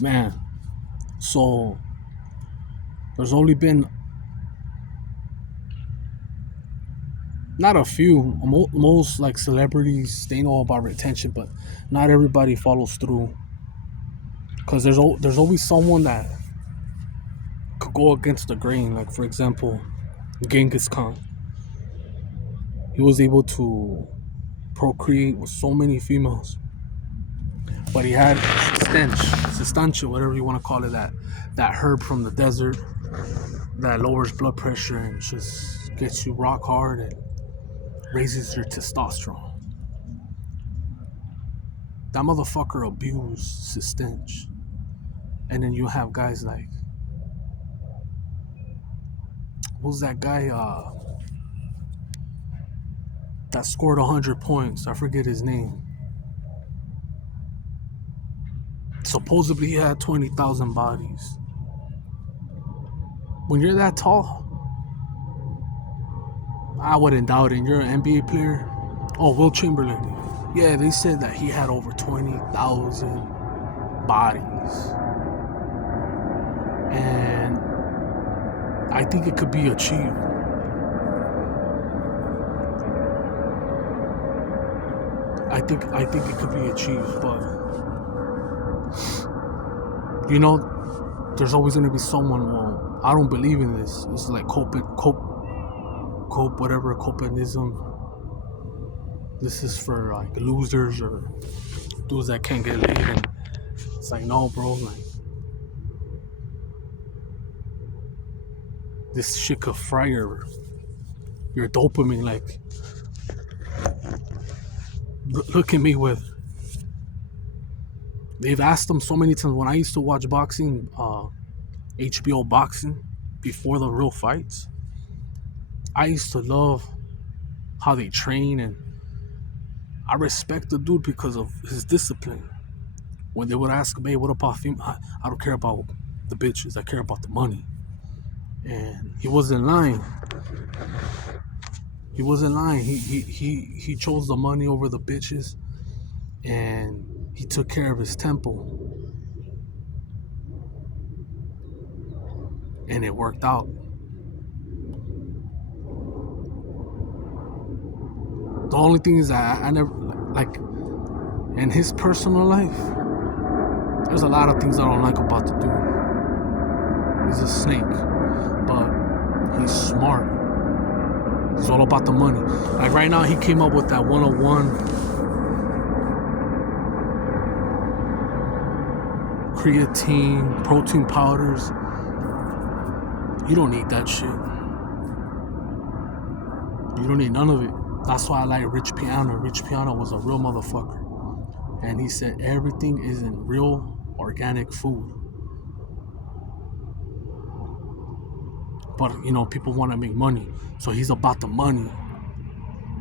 Man, so there's only been not a few. Most like celebrities, they know about retention, but not everybody follows through. Cause there's always someone that could go against the grain. Like for example, Genghis Khan. He was able to procreate with so many females, but he had sustancia, whatever you want to call it, that herb from the desert that lowers blood pressure and just gets you rock hard and raises your testosterone. That motherfucker abused his stench. And then you have guys like, who's that guy that scored 100 points? I forget his name. Supposedly he had 20,000 bodies. When you're that tall, I wouldn't doubt it. You're an NBA player. Oh, Will Chamberlain. Yeah, they said that he had over 20,000 bodies. And I think it could be achieved. I think it could be achieved, but you know, there's always gonna be someone. Well, I don't believe in this. It's like copanism. This is for like losers or dudes that can't get laid. And it's like, no, bro. Like, this shit could fry your dopamine. Like, look at me with. They've asked them so many times when I used to watch boxing, HBO boxing, before the real fights. I used to love how they train, and I respect the dude because of his discipline. When they would ask me, what about female? I don't care about the bitches. I care about the money. And he wasn't lying. He wasn't lying. He chose the money over the bitches, and he took care of his temple, and it worked out. The only thing is that I never, like, in his personal life, there's a lot of things I don't like about the dude. He's a snake, but he's smart. It's all about the money. Like right now, he came up with that 101 creatine, protein powders. You don't need that shit. You don't need none of it. That's why I like Rich Piano. Rich Piano was a real motherfucker. And he said everything is in real organic food. But, you know, people want to make money. So he's about the money.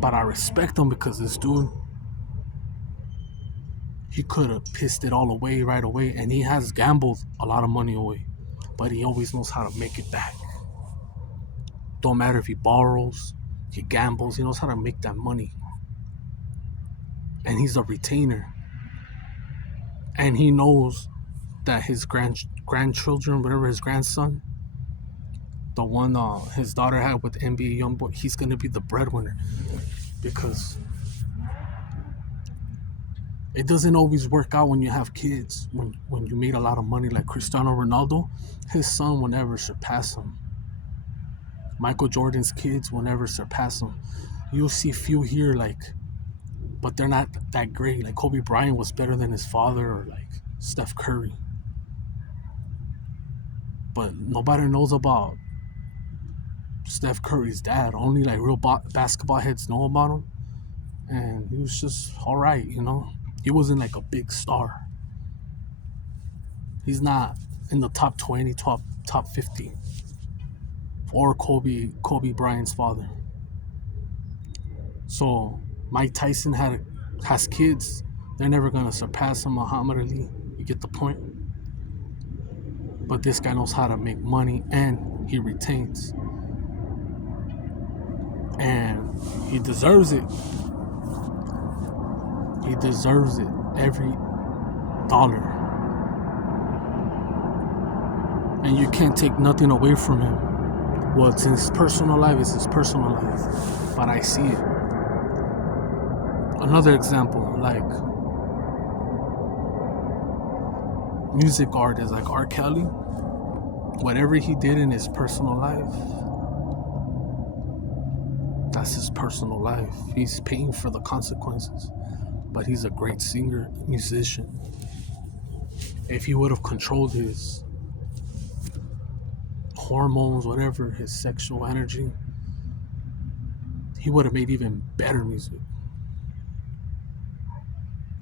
But I respect him because this dude, he could have pissed it all away right away. And he has gambled a lot of money away. But he always knows how to make it back. Don't matter if he borrows, he gambles, he knows how to make that money. And he's a retainer. And he knows that his grandchildren, whatever, his grandson, the one his daughter had with NBA Youngboy, he's gonna be the breadwinner, because it doesn't always work out when you have kids. When you made a lot of money, like Cristiano Ronaldo, his son will never surpass him. Michael Jordan's kids will never surpass him. You'll see few here, like, but they're not that great. Like Kobe Bryant was better than his father, or like Steph Curry. But nobody knows about Steph Curry's dad. Only like real basketball heads know about him. And he was just all right, you know. He wasn't like a big star. He's not in the top 20, top 50. Or Kobe Bryant's father. So Mike Tyson has kids. They're never gonna surpass him. Muhammad Ali. You get the point. But this guy knows how to make money, and he retains. And he deserves it. He deserves it. Every dollar. and you can't take nothing away from him. What's in his personal life is his personal life, but I see it. Another example, like music artists like R. Kelly, whatever he did in his personal life, that's his personal life. He's paying for the consequences, but he's a great singer, musician. If he would have controlled his hormones, whatever, his sexual energy, he would have made even better music.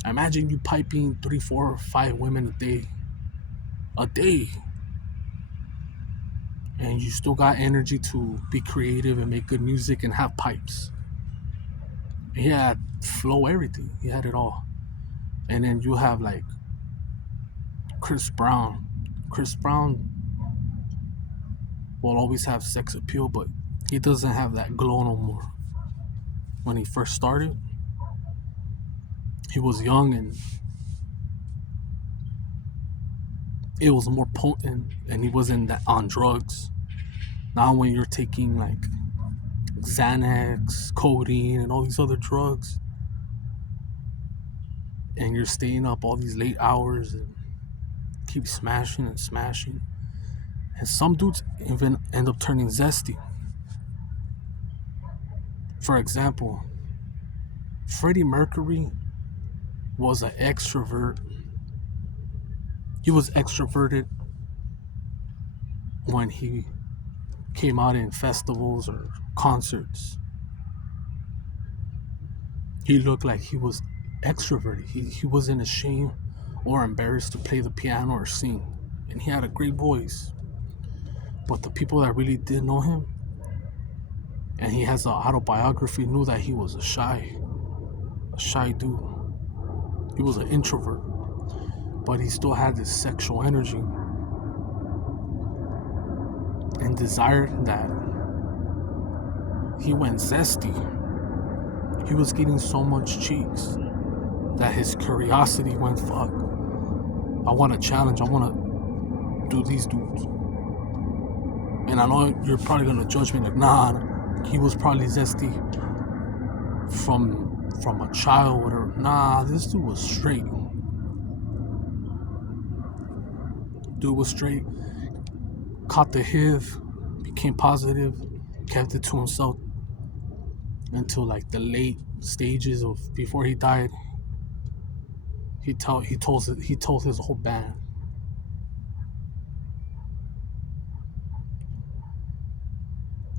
Imagine you piping 3, 4, 5 women a day, and you still got energy to be creative and make good music and have pipes. He had flow, everything. He had it all. And then you have like Chris Brown. Chris Brown will always have sex appeal, but he doesn't have that glow no more. When he first started, he was young and it was more potent, and he wasn't that on drugs. Now when you're taking like Xanax, codeine, and all these other drugs, and you're staying up all these late hours and keep smashing and smashing, and some dudes even end up turning zesty. For example, Freddie Mercury was an extrovert. He was extroverted when he came out in festivals or concerts. He looked like he was extroverted. He wasn't ashamed or embarrassed to play the piano or sing. And he had a great voice. But the people that really did know him, and he has an autobiography, knew that he was a shy dude. He was an introvert. But he still had this sexual energy and desired that. He went zesty. He was getting so much cheeks that his curiosity went, fuck, I want a challenge. I want to do these dudes. And I know you're probably going to judge me like, nah, he was probably zesty from a child or whatever. Nah, this dude was straight. Dude was straight. Caught the HIV, became positive, kept it to himself until like the late stages of before he died. He told his whole band.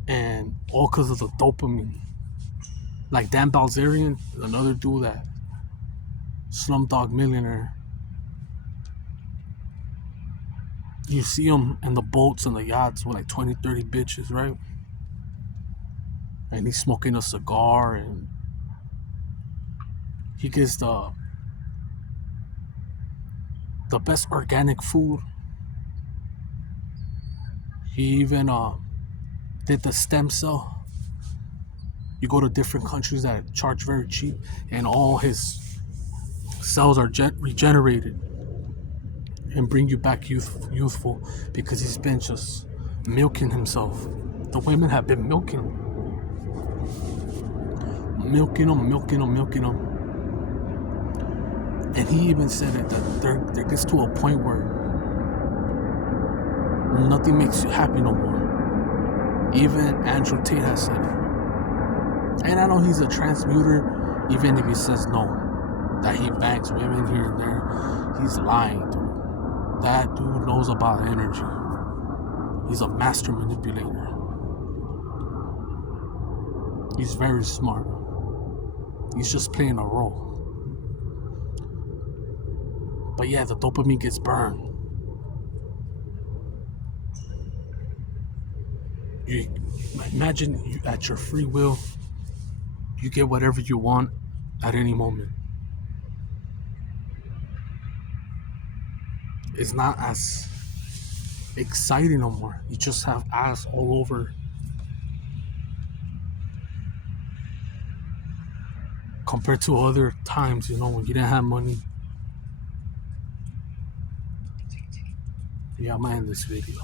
And all because of the dopamine. Like Dan Balzerian, another dude that Slumdog Millionaire. You see him in the boats and the yachts with like 20, 30 bitches, right? And he's smoking a cigar and he gets the best organic food. He even did the stem cell. You go to different countries that charge very cheap, and all his cells are regenerated and bring you back youthful because he's been just milking himself. The women have been milking him. And he even said it that there gets to a point where nothing makes you happy no more. Even Andrew Tate has said it. And I know he's a transmuter, even if he says no, that he bangs women here and there. He's lying, dude. That dude knows about energy. He's a master manipulator. He's very smart. He's just playing a role. But yeah, the dopamine gets burned. You imagine you, at your free will, you get whatever you want at any moment. It's not as exciting no more. You just have ass all over. Compared to other times, when you didn't have money. Yeah, I'm gonna end this video.